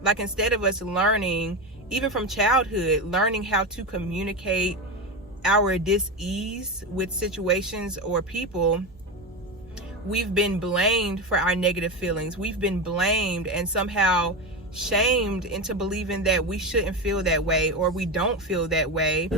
Like, instead of us learning, even from childhood, learning how to communicate our dis-ease with situations or people, we've been blamed for our negative feelings. We've been blamed and somehow shamed into believing that we shouldn't feel that way, or we don't feel that way.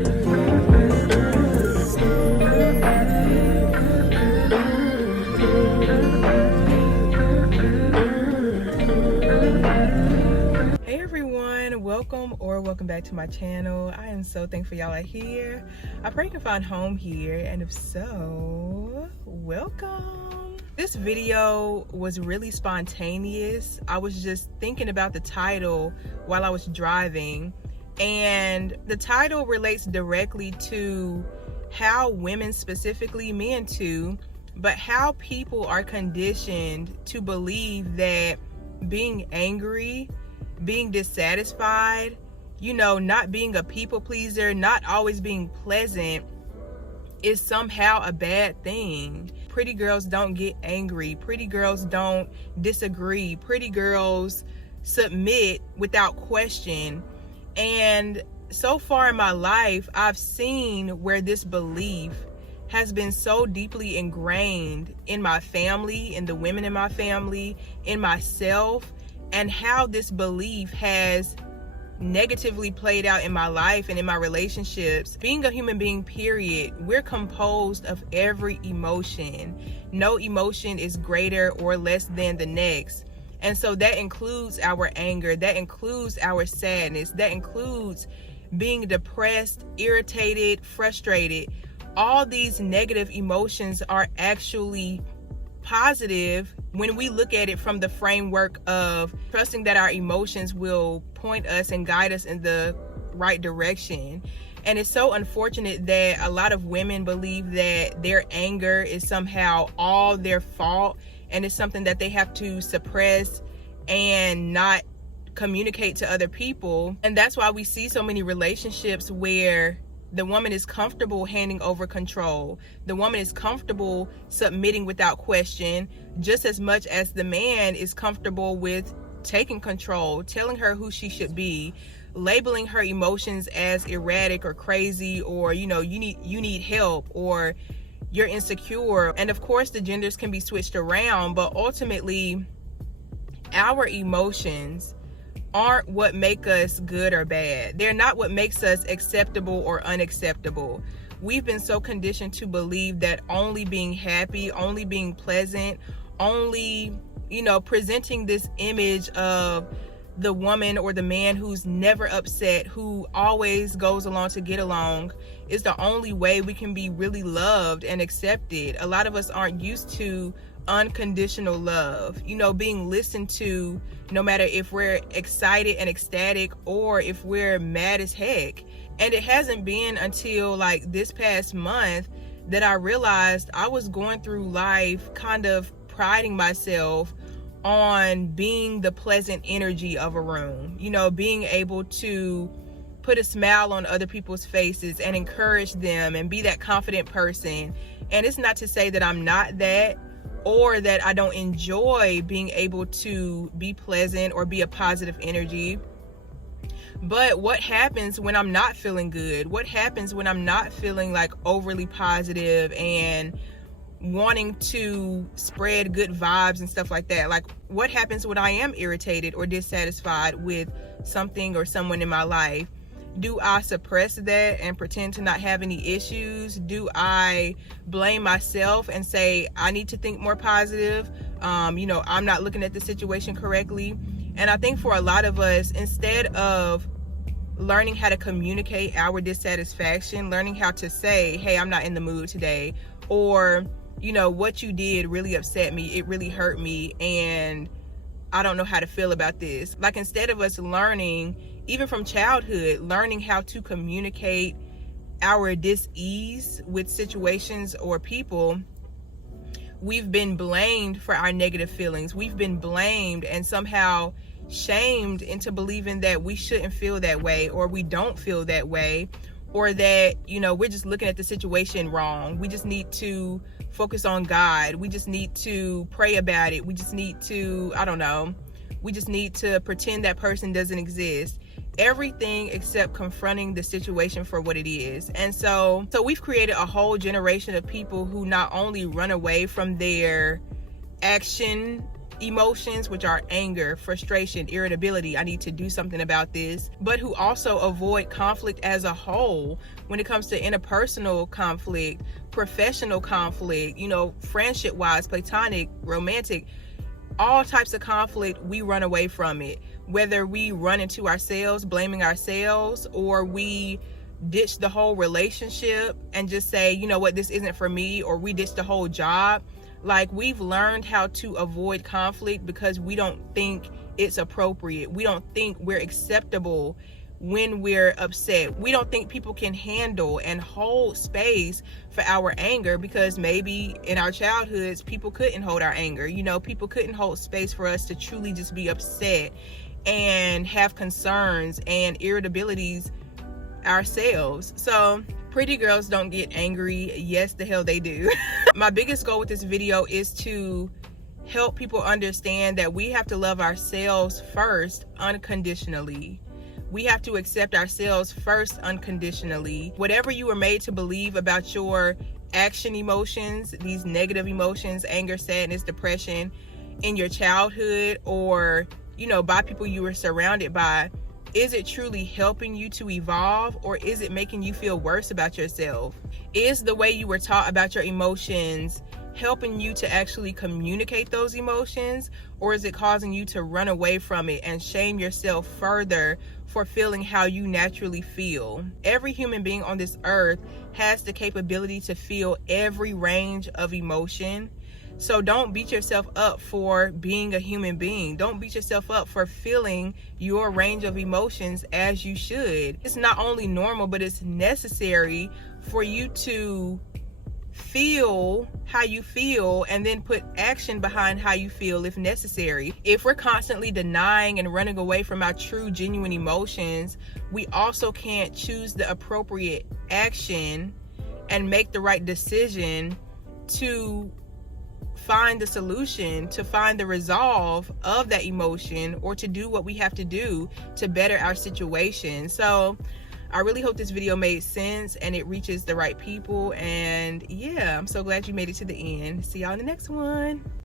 Hey everyone, welcome back to my channel. I am so thankful y'all are here. I pray you can find home here, and if so, welcome. This video was really spontaneous. I was just thinking about the title while I was driving, and the title relates directly to how women, specifically men too, but how people are conditioned to believe that being angry, being dissatisfied, not being a people pleaser, not always being pleasant is somehow a bad thing. Pretty girls don't get angry. Pretty girls don't disagree. Pretty girls submit without question. And so far in my life, I've seen where this belief has been so deeply ingrained in my family, in the women in my family, in myself, and how this belief has negatively played out in my life and in my relationships. Being a human being, period, we're composed of every emotion. No emotion is greater or less than the next. And so that includes our anger, that includes our sadness, that includes being depressed, irritated, frustrated. All these negative emotions are actually positive when we look at it from the framework of trusting that our emotions will point us and guide us in the right direction. And it's so unfortunate that a lot of women believe that their anger is somehow all their fault, and it's something that they have to suppress and not communicate to other people. And that's why we see so many relationships where the woman is comfortable handing over control. The woman is comfortable submitting without question, just as much as the man is comfortable with taking control, telling her who she should be, labeling her emotions as erratic or crazy, or you need help, or you're insecure. And of course the genders can be switched around, but ultimately our emotions aren't what make us good or bad. They're not what makes us acceptable or unacceptable. We've been so conditioned to believe that only being happy, only being pleasant, only, presenting this image of the woman or the man who's never upset, who always goes along to get along, is the only way we can be really loved and accepted. A lot of us aren't used to unconditional love, being listened to no matter if we're excited and ecstatic or if we're mad as heck. And it hasn't been until like this past month that I realized I was going through life kind of priding myself on being the pleasant energy of a room, being able to put a smile on other people's faces and encourage them and be that confident person. And it's not to say that I'm not that, or that I don't enjoy being able to be pleasant or be a positive energy. But what happens when I'm not feeling good? What happens when I'm not feeling like overly positive and wanting to spread good vibes and stuff like that? Like, what happens when I am irritated or dissatisfied with something or someone in my life? Do I suppress that and pretend to not have any issues? Do I blame myself and say I need to think more positive? I'm not looking at the situation correctly. And I think for a lot of us, instead of learning how to communicate our dissatisfaction, learning how to say, hey, I'm not in the mood today, or what you did really upset me, it really hurt me, and I don't know how to feel about this. Like, instead of us learning, even from childhood, learning how to communicate our dis-ease with situations or people, we've been blamed for our negative feelings. We've been blamed and somehow shamed into believing that we shouldn't feel that way, or we don't feel that way, or that, we're just looking at the situation wrong. We just need to focus on God. We just need to pray about it. We just need to, We just need to pretend that person doesn't exist. Everything except confronting the situation for what it is. And so we've created a whole generation of people who not only run away from their action emotions, which are anger, frustration, irritability, I need to do something about this, but who also avoid conflict as a whole when it comes to interpersonal conflict, professional conflict, you know, friendship wise, platonic, romantic, all types of conflict. We run away from it, whether we run into ourselves, blaming ourselves, or we ditch the whole relationship and just say, you know what, this isn't for me, or we ditch the whole job. Like, we've learned how to avoid conflict because we don't think it's appropriate. We don't think we're acceptable when we're upset. We don't think people can handle and hold space for our anger because maybe in our childhoods, people couldn't hold our anger. You know, people couldn't hold space for us to truly just be upset and have concerns and irritabilities ourselves. So pretty girls don't get angry. Yes, the hell they do. My biggest goal with this video is to help people understand that we have to love ourselves first unconditionally. We have to accept ourselves first unconditionally. Whatever you were made to believe about your action emotions, these negative emotions, anger, sadness, depression, in your childhood, or, you know, by people you were surrounded by, is it truly helping you to evolve, or is it making you feel worse about yourself? Is the way you were taught about your emotions helping you to actually communicate those emotions, or is it causing you to run away from it and shame yourself further for feeling how you naturally feel? Every human being on this earth has the capability to feel every range of emotion. So don't beat yourself up for being a human being. Don't beat yourself up for feeling your range of emotions as you should. It's not only normal, but it's necessary for you to feel how you feel and then put action behind how you feel if necessary. If we're constantly denying and running away from our true, genuine emotions, we also can't choose the appropriate action and make the right decision to find the solution, to find the resolve of that emotion, or to do what we have to do to better our situation. So I really hope this video made sense and it reaches the right people. And yeah, I'm so glad you made it to the end. See y'all in the next one.